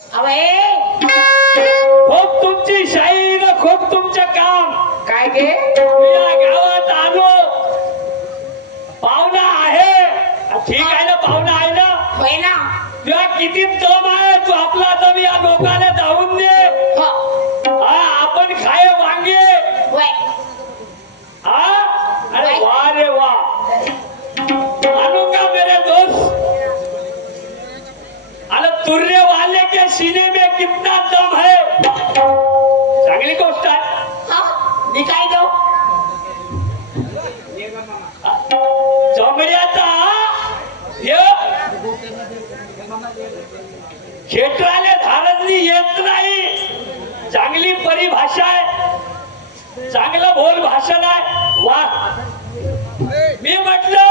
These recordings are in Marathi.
खूप तुमची शाहीर, खूप तुमचं काम. काय गे या गावात आलो, पाहुणा आहे. ठीक आहे ना, पाहुणा आहे ना. होय ना. तुला किती दम आहे, तू आपला दम या लोकांना धावून दे. आपण खाय वांगे. अरे वाह रे वाह, मानो का मेरे दोस्त. अरे तुर्रे वाले के सीने में कितना दम है. चांगली गोष्ट आहे. मी काय देऊ चमड्याचा क्षेत्राला धारणली येत नाही. चांगली परिभाषा आहे, चांगलं बोल भाषण आहे. वा, मी म्हटलं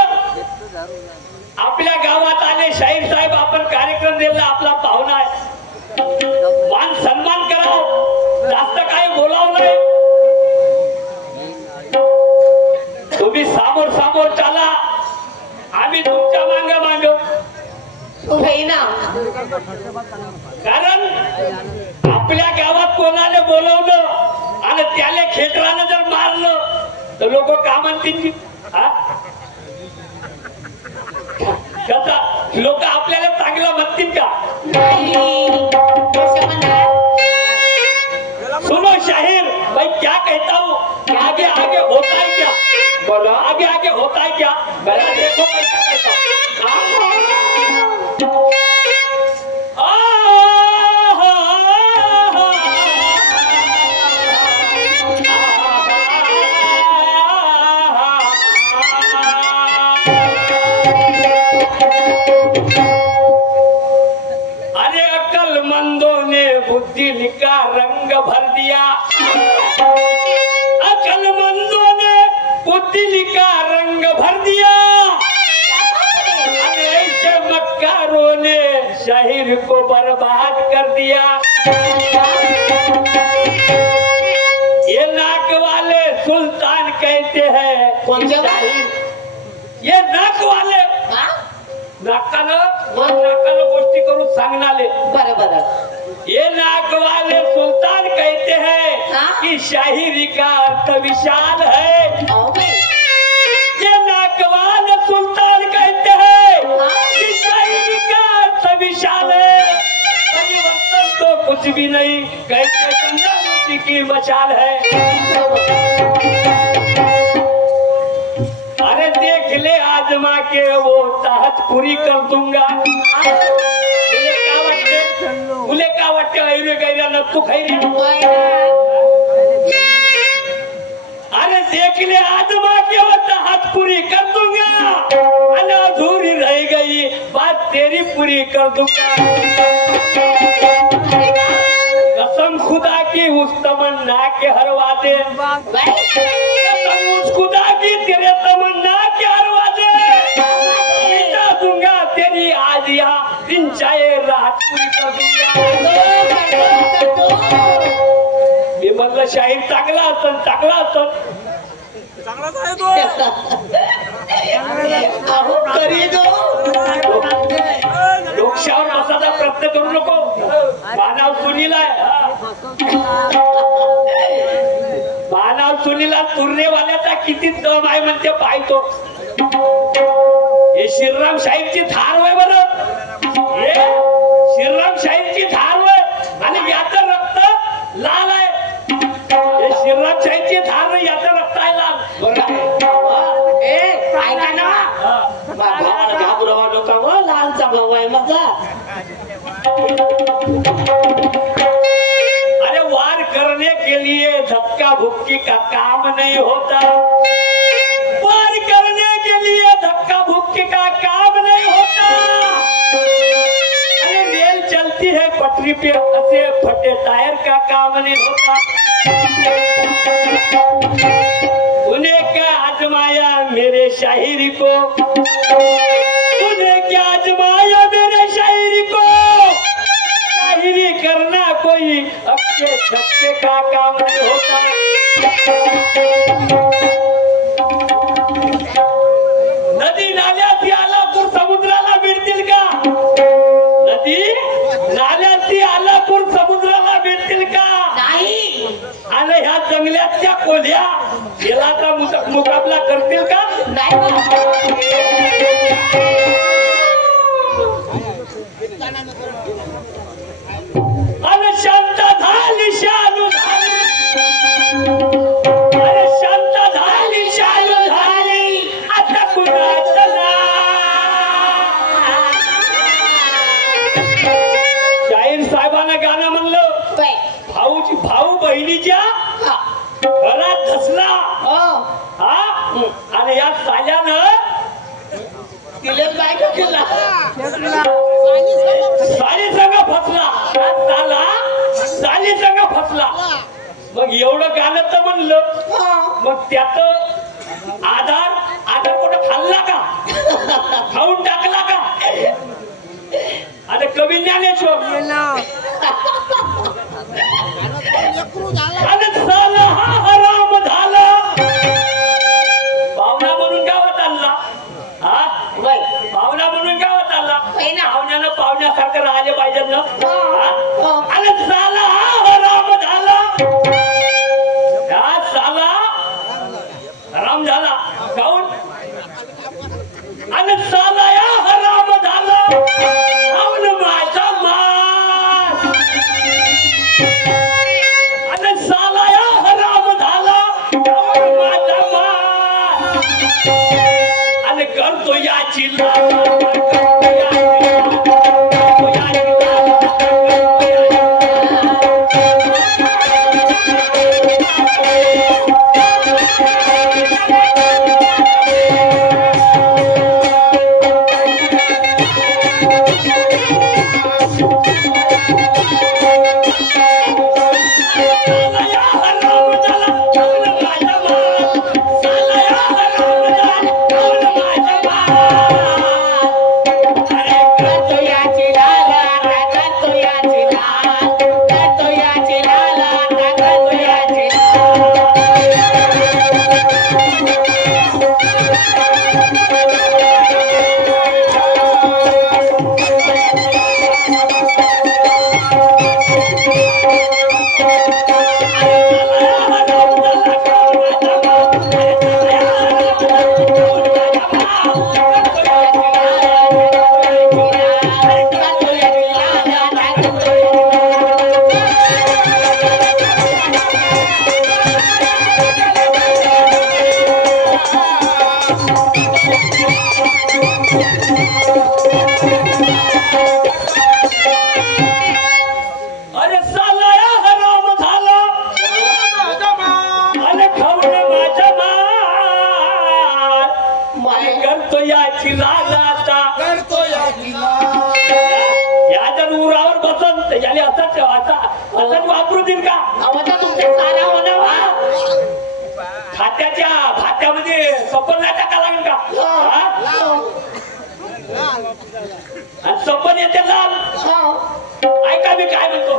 आपल्या गावात आले शाहीर साहेब, आपण कार्यक्रम दिला, आपला पाहुणा आहे, मान सन्मान करावं, जास्त काही बोलावं नाही. तुम्ही समोर समोर चाला, आम्ही तुमच्या मांग मांग. होय ना. कारण आपल्या गावात कोणाला बोलवलं आणि त्याला खेटरानं जर मारलं तर लोक का म्हणतील. कसा लोक आपल्याला चांगलं म्हणतील का. सुनो शाहीर भाई, क्या कहता हूँ, आगे आगे होता है क्या. बोलो, आगे आगे होता है क्या. बड़ा देखो कैसा कहता बुद्धि का रंग भर दिया. अकलमंदों ने बुद्धि का रंग भर दिया. ऐसे मक्कारों ने शाहीर को बर्बाद कर दिया. ये नाक वाले सुल्तान कहते हैं. कौन से शाहीर, ये नाक वाले नाकानं गोष्टी करून सांगणारे. बरोबर. ये नाक वाले सुल्तान कहते हैं कि शाहीरी का अर्थ विशाल है. ये नाक वाले सुल्तान कहते हैं कि शाहीरी का अर्थ विशाल है. परिवर्तन तो कुछ भी नहीं, कहते कंधामूर्ति की मचाल है. अरे देख ले आजमा के, वो ताहत पूरी कर दूंगा. मुले का वाटते ऐरे गैरा नत्तू खैरे. अरे देख ले आजमा के, वो ताहत पूरी कर दूंगा. अरे अधूरी रह गई बात तेरी पूरी कर दूंगा. कसम खुदा की उस तमन्ना के हरवा दे. कसम उस खुदा की तेरे तमन्ना के हरवा दे. मिटा दूंगा तेरी आज यहाँ दिन चाहे रात पूरी कर दूंगा. मी म्हणलं शाहीर चांगला असत, चांगला असत. चांगलाच आहे तो. लोकशावर बसायचा प्रयत्न करू नको. मानव सुनीला तुर्रेवाल्याचा किती दम आहे म्हणते पाहतो. हे श्रीराम शाहीरची थार वय बरं. हे श्रीराम शाहीरची थार वय आणि याचं रक्त लाल आहे. हे श्रीराम शाहीरची थार वय, याचं रक्त आहे लाल. ऐका ना, घाबरवा नका. लालचा भाऊ आहे माझा. अरे वार करने के लिए धक्का भुक्की का काम नहीं होता. वार करने के लिए धक्का भुक्की का काम नहीं होता. अरे रेल चलती है पटरी पे, ऐसे फटे टायर का काम नहीं होता. तूने क्या आजमाया मेरे शायरी को, तूने क्या आजमाया मेरे शायरी को. शायरी करना कोई अक्के छक्के का काम नहीं होता. नदी नाल्यात आला तर समुद्राला मिळतील का. नदी नाल्यात आला बंगल्यातल्या कोल्ह्या शेलाचा मुकाबला करतील का? नाही बा. अरे शांत झाली शालू झाली, अरे शांत झाली शालू झाली, आता कुणाचं शाहीर साहेबांना गाणं म्हणलं, बाई. भाऊ बहिणीच्या हा. घरात धसला हो. हा, आणि या साल्यानं तिला बायको केला. साली संघ फसला, साला साली संघ फसला. मग एवढं गाणं तर म्हणलं, हा. मग त्याच आधार कुठं खाल्ला का? खाऊन टाकला का? आता कवी ज्ञानेश्वर आणि साला हा हराम झाला, पाहुणा म्हणून गावात आणला. हा, बाई. पाहुणा म्हणून गावात आणला. बाई ना. पाहुण्यानं पाहुण्यासारखं राहिले पाहिजे ना. हा. हा? आणि साला हा हराम झाला, हा साला हराम झाला. काऊन? आणि साला या हराम झाला, खाऊन माझा मास. आणि साला या हराम झाला, खाऊन माझा मास. आणि करतो याची लाला, करतो याची लाला, करतो सपन येते लाल. ऐका मी काय म्हणतो.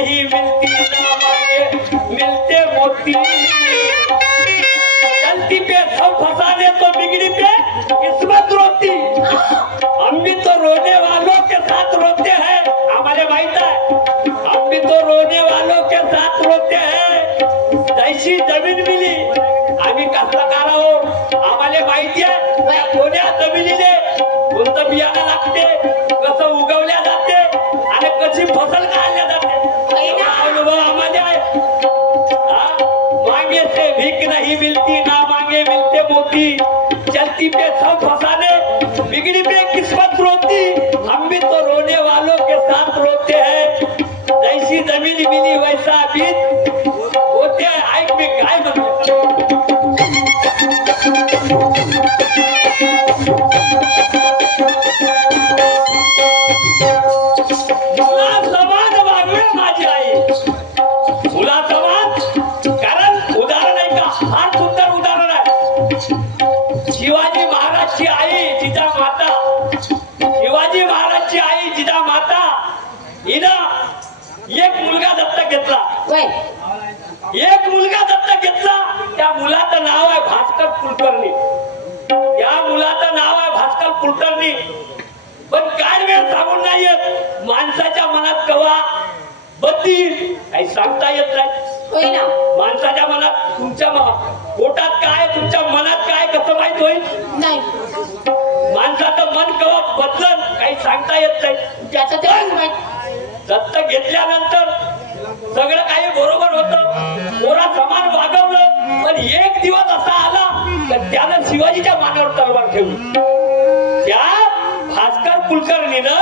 नहीं मिलती ना मांगे मिलते मोती चलती पे सब फंसाने तो बिगड़ी पे किस्मत रोती हम भी तो रोने वालों के साथ रोते हैं हमारे माहित है हम भी तो रोने वालों के साथ रोते हैं जैसी जमीन मिली आम्ही कष्टकार आहोत आम्हाला माहिती आहे त्या कोण्या जमिनीले कोणतं बियाणं लागते कसं उगवल्या जाते आणि कशी फसल काढल्या जाते अनुभव आम्हाला आहे मांगे से भीख नहीं मिलती ना मांगे मिलते मोती चलती पे सब फसाने बिगड़ी पे किस्मत रोती हम भी तो रोने वालों के साथ रोते हैं जैसी जमीन मिली वैसा बीत होते ऐक मी काय म्हणतो शिवाजी महाराजची आई जिजामाता शिवाजी महाराजची आई जिजामाता हिनं एक मुलगा दत्तक घेतला एक मुलगा दत्तक घेतला त्या मुलाचं नाव आहे भास्कर कुलकर्णी त्या मुलाचं नाव आहे भास्कर कुलकर्णी पण काय वेळ सांगून नाही येत माणसाच्या मनात कवा बद्दी काही सांगता येत नाही माणसाच्या मनात तुमच्या पोटात काय तुमच्या मनात काय कसं माहित होईल नाही माणसाचं मन कवा बदलन काही सांगता येत नाही दत्तक घेतल्यानंतर सगळं काही बरोबर होतं पोरा समान वागवलं पण एक दिवस असा आला तर त्यानं शिवाजीच्या मानावर तलवार ठेवली त्या भास्कर कुलकर्णीनं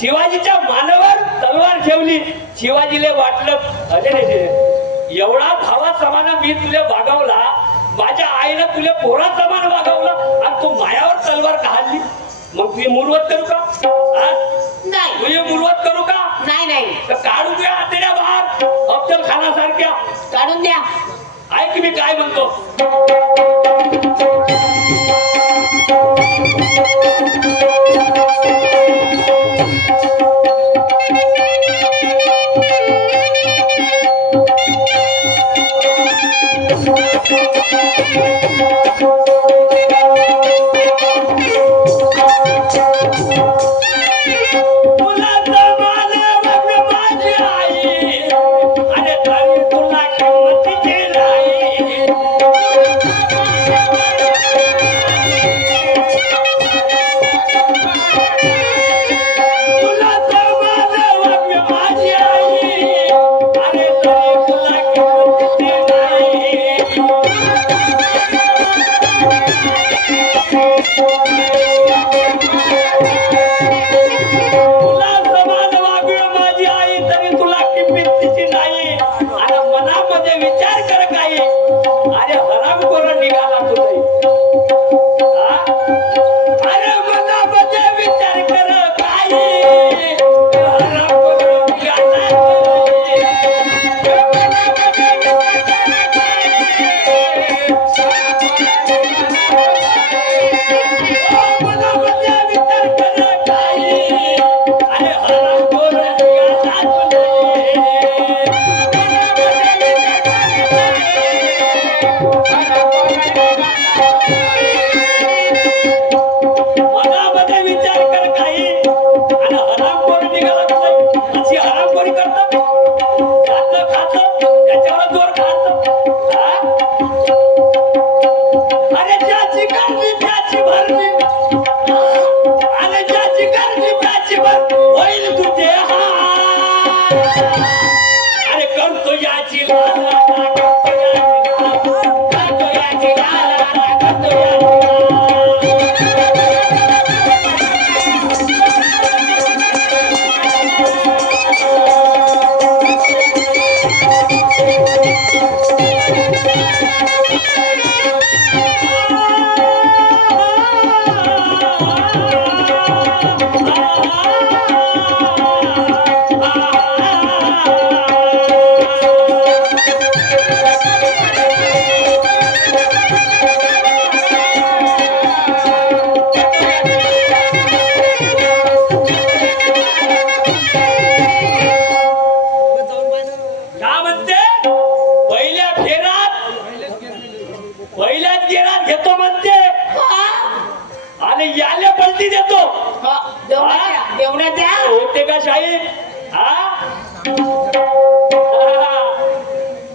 शिवाजीच्या मानावर तलवार ठेवली शिवाजीला वाटलं अरे एवढा भावा समान मी तुला वागवला माझ्या आईनं तुला पोरा समान वागवला आणि तू मायावर तलवार घालली मग तुझी मुरवत करू का तुझी मुरवत करू का नाही तर काढून द्या आतड्या बाहेर अफजल खानासारख्या काढून द्या ऐक मी काय म्हणतो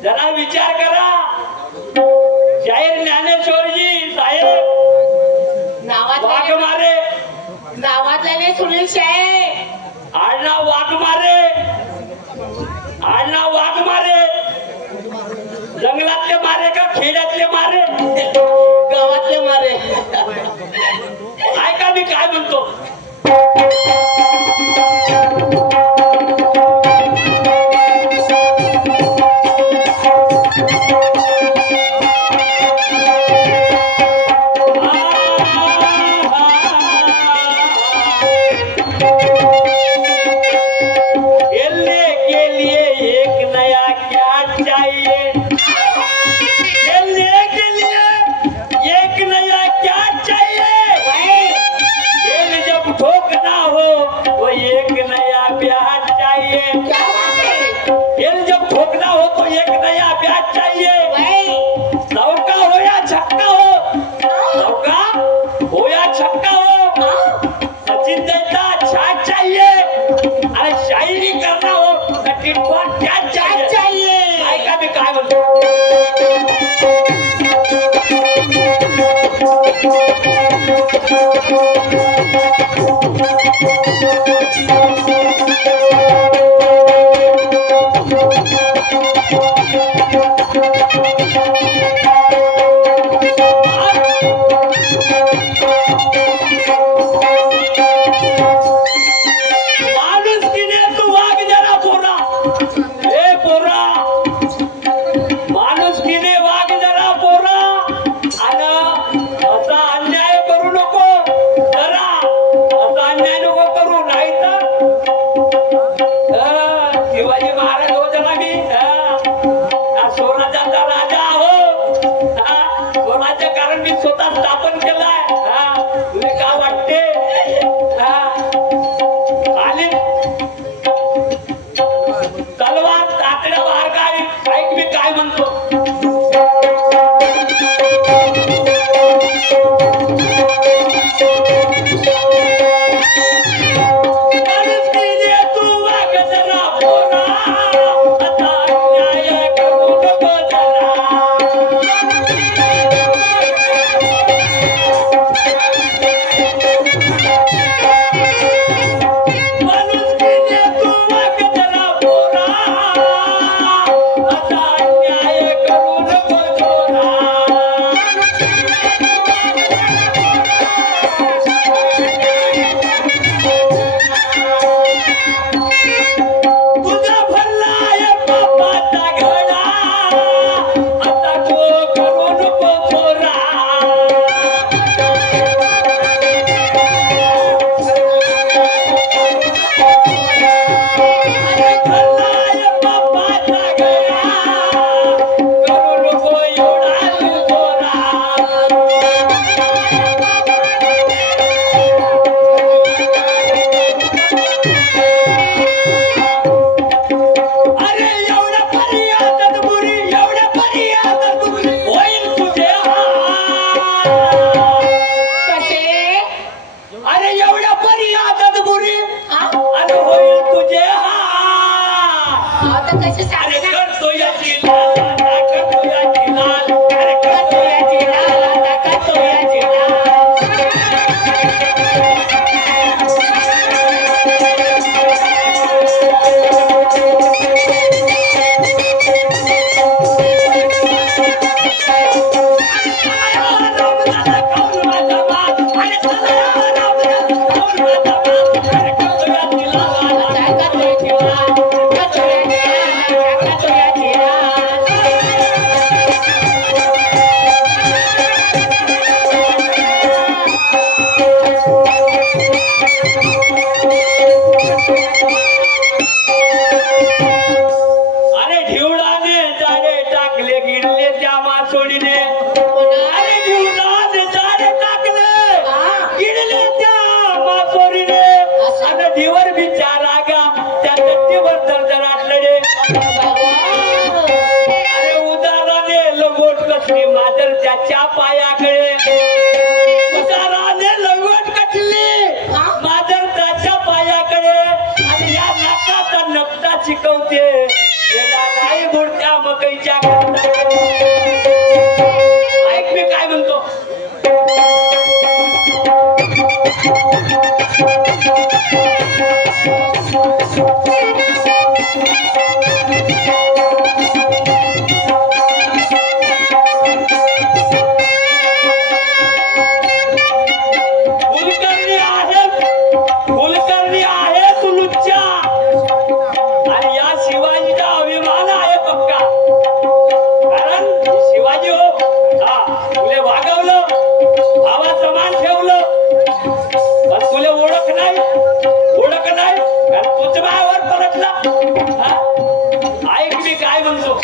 जरा विचार करा. शाहीर ज्ञानेश्वरजी साहेब वाघमारे, नावातले सुनील शाहे, आडनाव वाघमारे, आडनाव वाघमारे. जंगलातले मारे का खेड्यातले मारे? गावातले मारे. ऐका मी काय म्हणतो. शिकवते येणार नाही बुडत्या मकईच्या गंधात. ऐक मी काय म्हणतो. कुलकर्णी आहे तू लुच्चा आणि या शिवाजीचा अभिमान आहे पक्का. कारण शिवाजी हो तुले वागवलं भावाचं मान ठेवलं पण तुले ओळख नाही कारण तुझ भावावर परतला. ऐक मी काय म्हणतो.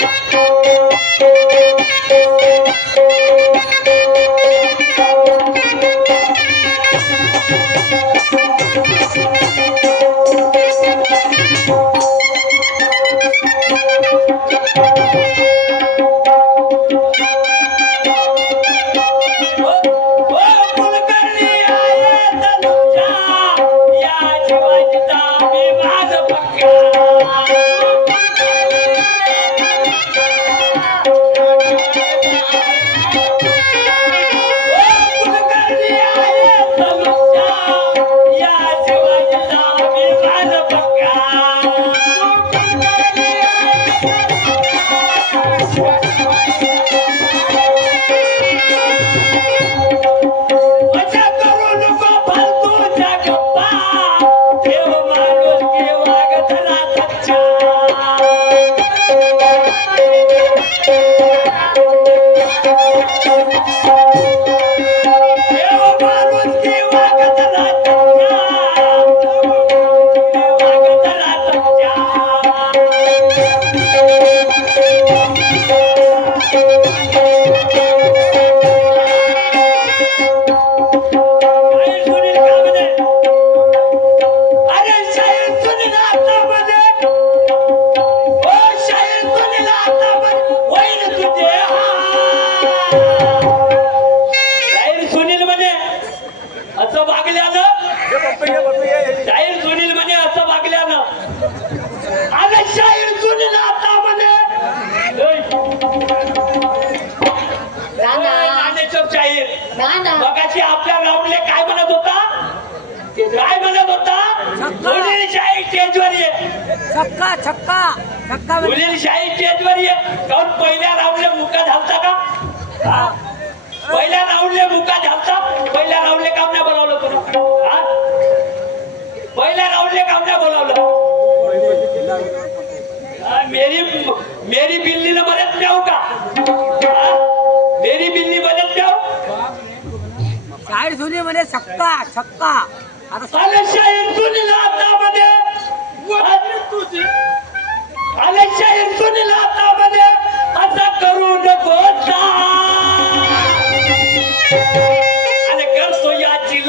मगाशी आपल्या राऊंडले काय म्हणत होता शाही स्टेजवर ये. छक्का शाही स्टेजवर ये. काऊन पहिल्या राऊंडले मुका झालता का? पहिल्या राऊंडले मुका झालता. पहिल्या राऊंडले काम नाही बोलावलं तुला. पहिल्या राऊंडले काम नाही बोलावलं. मेरी बिल्ली न बरेच जाऊ का? मेरी बिल्ली बरेच जाऊ. शाहीर सुनी म्हणे छक्का आता शाहीर सुनीला हातामध्ये शाहीर सुनीला हातामध्ये असं करू नको आणि करतो याची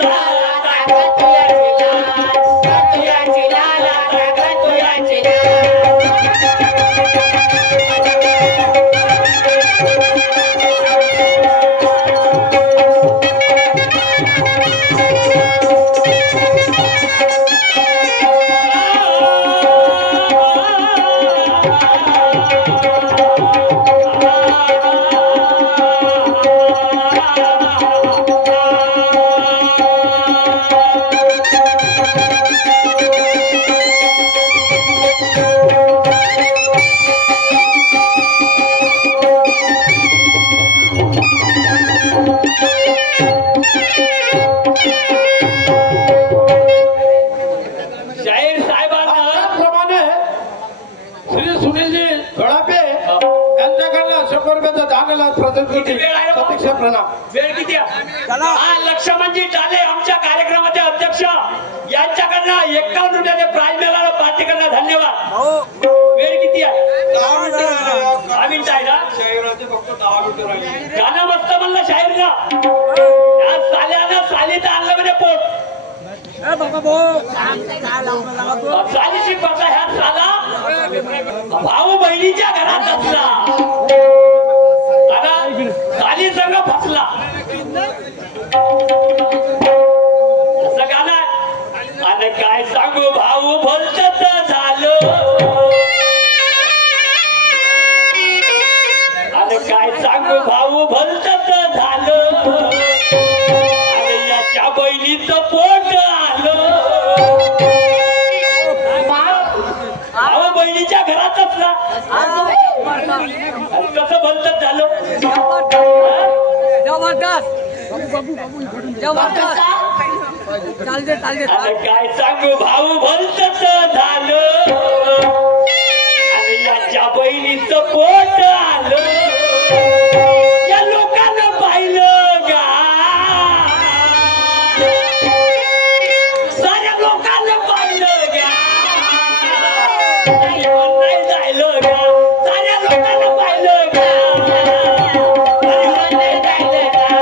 लक्षमणजी टाले आमच्या कार्यक्रमाचे अध्यक्ष यांच्याकडनं 51 रुपयाचे प्राइज मिळालं. पार्टीकडनं धन्यवाद. वेळ किती आहे? 10 मिनिटं आहे ना. गाणं मस्त म्हणलं शाहीरनं. या साल्यानं सालीचं आणलं म्हणजे पोट सालीची पता ह्या साला भाऊ बहिणीच्या घरात असला साली संघ फसला. असं गाणं. आणि काय सांगू भाऊ भलतच झालं. कसं भलतच झालं जबरदस्त चालते आता काय सांगू भाऊ भलतच झालं आणि याच्या बहिणीचं पोट आलं या लोकांना पाहिलं गा साऱ्या लोकांना पाहिलं गा नाही जायलं गा साऱ्या लोकांना पाहिलं गा नाही जायलं गा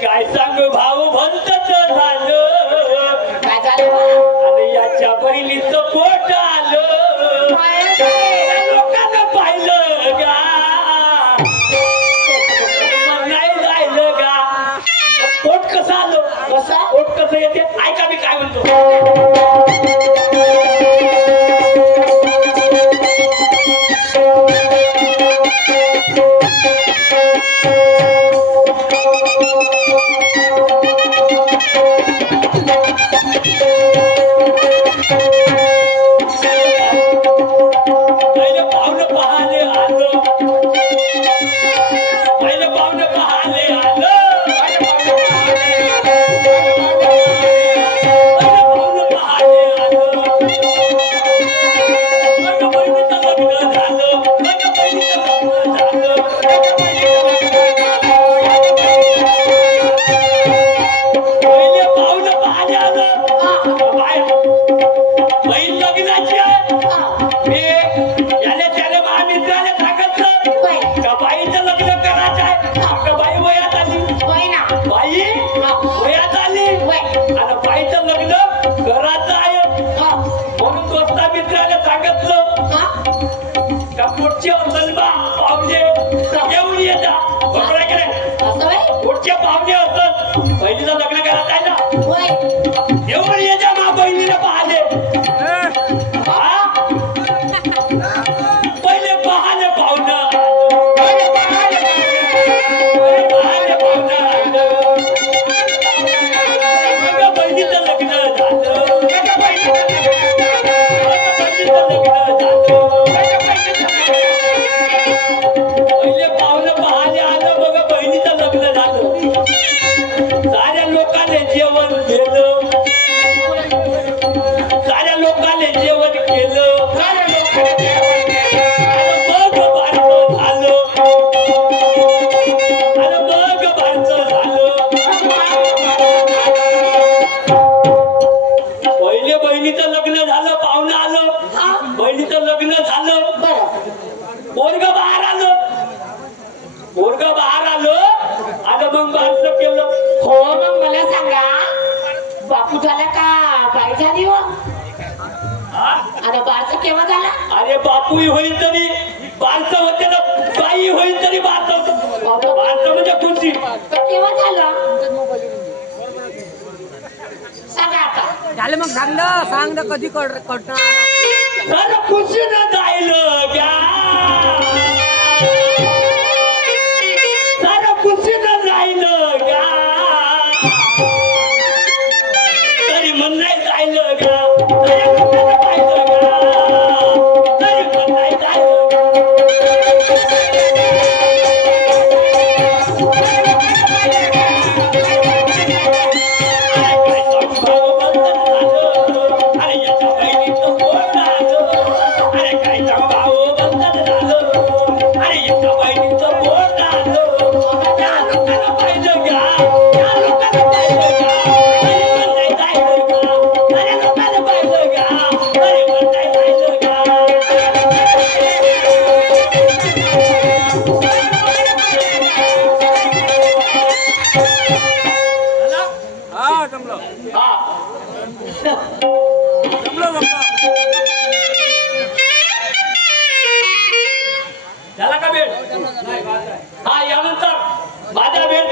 काय सांगू भाऊ भलतच झालं काय झालं आणि याच्या बहिणीचं पोट आलं लोकांना पाहिलं गा नाही जायलं गा पोट कसं आलं कसा पोट कसं येते ऐका मी काय म्हणतो बहिणीचं लग्न करत आहे ना एवढं येत्या मा बहिणीला पाहले पहिले पाहले पाहुणं बहिणीचं लग्न झालं पहिले पाहुणं पाहले आलं बघ बहिणीचं लग्न झालं साऱ्या लोकांनी जेवण केलं साऱ्या लोकांनी जेवण केलं मग बारसं झालं आणि मग बारसं झालं पहिले बहिणीचं लग्न झालं पाहुणं आलं बहिणीचं लग्न झालं पोरगं बाहेर आलं पोरगं बाहेर आलं आणि मग बारसं केलं हो मग मला सांगा बापू झाला का बाई झाली हो अरे बारस केव्हा झाला अरे बापूही होईल तरी बारसं होते ना बाई होईल तरी बारसं म्हणजे खुशी तर केव्हा झालं सांगा आता झालं मग सांग कधी कटणार सर खुशीनं जायलं ग्या सर खुशीनं जायलं ग्या तरी मन नाही जायलं गा पाहिलं गा तरी मन नाही जायलं झाला का बेट हा यानंतर माझ्या वेळ